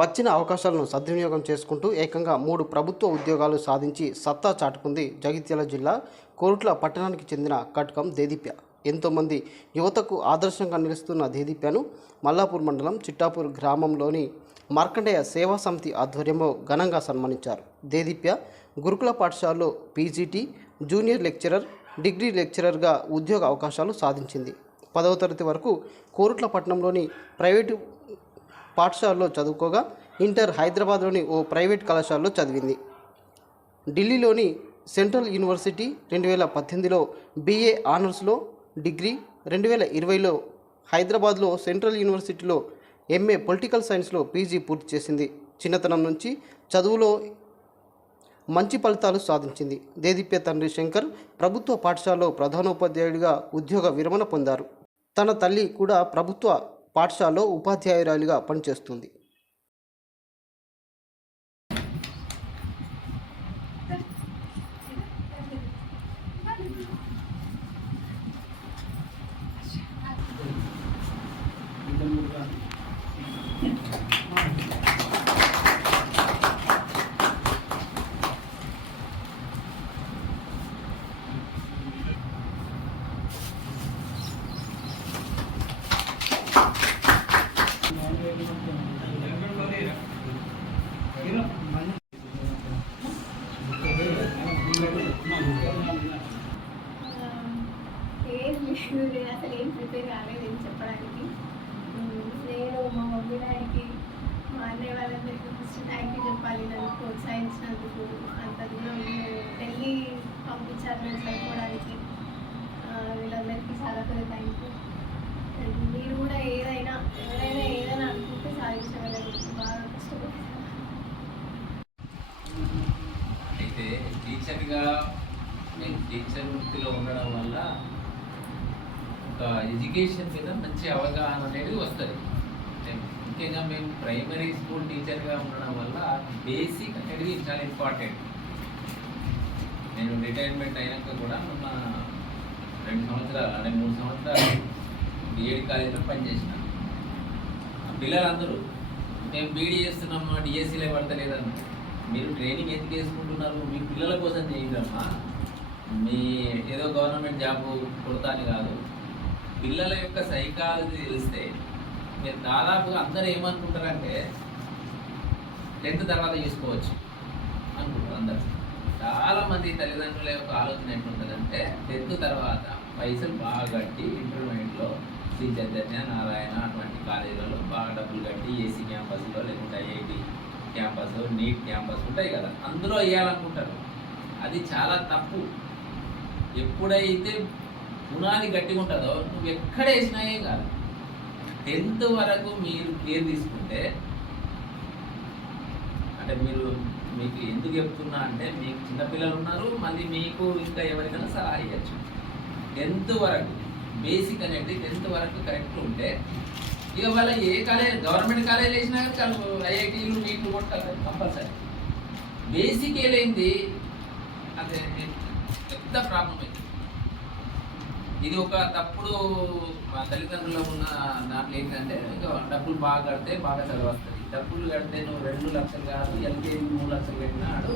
వచ్చిన అవకాశాలను సద్వినియోగం చేసుకుంటూ ఏకంగా మూడు ప్రభుత్వ ఉద్యోగాలు సాధించి సత్తా చాటుకుంది జగిత్యాల జిల్లా కోరుట్ల పట్టణానికి చెందిన కట్కం దేదీప్య. ఎంతోమంది యువతకు ఆదర్శంగా నిలుస్తున్న దేదీప్యను మల్లాపూర్ మండలం చిట్టాపూర్ గ్రామంలోని మార్కండేయ సేవా సమితి ఆధ్వర్యంలో ఘనంగా సన్మానించారు. దేదీప్య గురుకుల పాఠశాలలో పీజీటీ జూనియర్ లెక్చరర్ డిగ్రీ లెక్చరర్గా ఉద్యోగ అవకాశాలు సాధించింది. పదవ తరగతి వరకు కోరుట్ల పట్టణంలోని ప్రైవేటు పాఠశాలలో చదువుకోగా ఇంటర్ హైదరాబాద్లోని ఓ ప్రైవేట్ కళాశాలలో చదివింది. ఢిల్లీలోని సెంట్రల్ యూనివర్సిటీ రెండు వేల పద్దెనిమిదిలో బీఏ ఆనర్స్లో డిగ్రీ రెండు వేల ఇరవైలో హైదరాబాద్లో సెంట్రల్ యూనివర్సిటీలో ఎంఏ పొలిటికల్ సైన్స్లో పీజీ పూర్తి చేసింది. చిన్నతనం నుంచి చదువులో మంచి ఫలితాలు సాధించింది. దేదీప్య తండ్రి శంకర్ ప్రభుత్వ పాఠశాలలో ప్రధానోపాధ్యాయుడిగా ఉద్యోగ విరమణ పొందారు. తన తల్లి కూడా ప్రభుత్వ పాఠశాలలో ఉపాధ్యాయురాలిగా పనిచేస్తుంది. అసలు ఏం ప్రిపేర్ కాలేదు ఏం చెప్పడానికి. నేను మా మమ్మీ డాడీకి మా అన్నయ్య వాళ్ళందరికీ ఫస్ట్ థ్యాంక్ యూ చెప్పాలి. నన్ను ప్రోత్సహించినందుకు అంత దూరం ఢిల్లీ పంపించారు నేను చదువుకోవడానికి. వీళ్ళందరికీ చాలా పెద్ద థ్యాంక్ యూ మీరు కూడా ఏదైనా ఎవరైనా ఏదైనా అనుకుంటే సాధించగలరు. బాగా కష్టపడి అయితే టీచర్గా నేను టీచర్ వృత్తిలో ఉండడం వల్ల ఎడ్యుకేషన్ మీద మంచి అవగాహన అనేది వస్తుంది. ముఖ్యంగా మేము ప్రైమరీ స్కూల్ టీచర్గా ఉండడం వల్ల బేసిక్ అనేది చాలా ఇంపార్టెంట్. నేను రిటైర్మెంట్ అయినాక కూడా మొన్న రెండు సంవత్సరాలు అంటే మూడు సంవత్సరాలు బిఎడ్ కాలేజీలో పనిచేసిన. ఆ పిల్లలందరూ మేము బీడీ చేస్తున్నాము డిఎస్సీలే పడతలేదన్న మీరు ట్రైనింగ్ ఎందుకు వేసుకుంటున్నారు? మీ పిల్లల కోసం చేయండమ్మా మీ ఏదో గవర్నమెంట్ జాబ్ కొడతాని కాదు. పిల్లల యొక్క సైకాలజీ తెలిస్తే మీరు దాదాపుగా అందరూ ఏమనుకుంటారంటే టెన్త్ తర్వాత చూసుకోవచ్చు అనుకుంటారు అందరు. చాలామంది తల్లిదండ్రుల యొక్క ఆలోచన ఎట్లుంటుందంటే టెన్త్ తర్వాత పైసలు బాగా కట్టి ఇంటర్మీడియట్లో శ్రీ చైతన్య నారాయణ అటువంటి కాలేజీలలో బాగా డబ్బులు కట్టి ఏసీ క్యాంపస్లో లేకుంటే ఐఐటి క్యాంపస్ నీట్ క్యాంపస్ ఉంటాయి కదా అందులో వేయాలనుకుంటారు. అది చాలా తప్పు. ఎప్పుడైతే పునాది గట్టిగా ఉంటుందో నువ్వు ఎక్కడ వేసినా ఏం కాదు. టెన్త్ వరకు మీరు కేర్ తీసుకుంటే అంటే మీరు మీకు ఎందుకు చెప్తున్నా అంటే మీకు చిన్నపిల్లలు ఉన్నారు మళ్ళీ మీకు ఇంకా ఎవరికైనా సలహా ఇవ్వచ్చు టెన్త్ వరకు బేసిక్ అనేది టెన్త్ వరకు కరెక్ట్ ఉంటే ఇక వాళ్ళ ఏ కాలేజ్ గవర్నమెంట్ కాలేజ్ వేసినా కానీ ఐఐటీలు నీట్లు కొట్టాలి కంపల్సరీ. బేసిక్ ఏలైంది అదే పెద్ద ప్రాబ్లం ఇది ఇది ఒక తప్పుడు మా తల్లిదండ్రులు ఉన్న దాంట్లో ఏంటంటే డబ్బులు బాగా కడితే బాగా చదవస్తుంది డబ్బులు కడితే నువ్వు రెండు లక్షలు కాదు ఎల్కేజీ మూడు లక్షలు పెట్టినాడు.